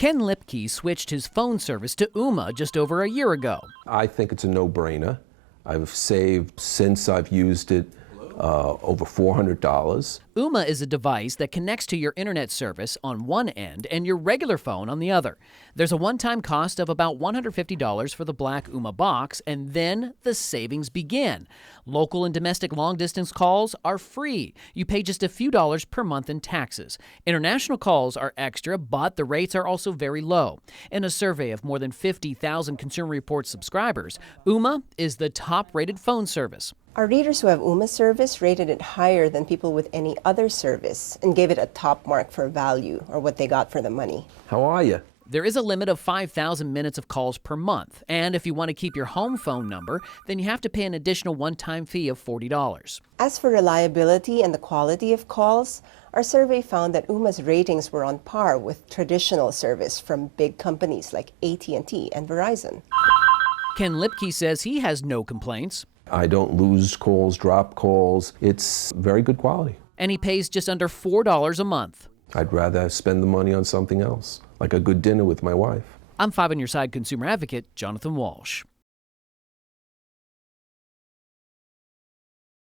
Ken Lipke switched his phone service to Ooma just over a year ago. I think it's a no-brainer. I've saved, since I've used it, over $400. Ooma is a device that connects to your internet service on one end and your regular phone on the other. There's a one-time cost of about $150 for the black Ooma box, and then the savings begin. Local and domestic long-distance calls are free. You pay just a few dollars per month in taxes. International calls are extra, but the rates are also very low. In a survey of more than 50,000 Consumer Reports subscribers, Ooma is the top-rated phone service. Our readers who have Ooma service rated it higher than people with any other service and gave it a top mark for value, or what they got for the money. How are you? There is a limit of 5,000 minutes of calls per month, and if you want to keep your home phone number, then you have to pay an additional one-time fee of $40. As for reliability and the quality of calls, our survey found that Ooma's ratings were on par with traditional service from big companies like AT&T and Verizon. Ken Lipke says he has no complaints. I don't lose calls, drop calls. It's very good quality. And he pays just under $4 a month. I'd rather spend the money on something else, like a good dinner with my wife. I'm 5 on Your Side consumer advocate Jonathan Walsh.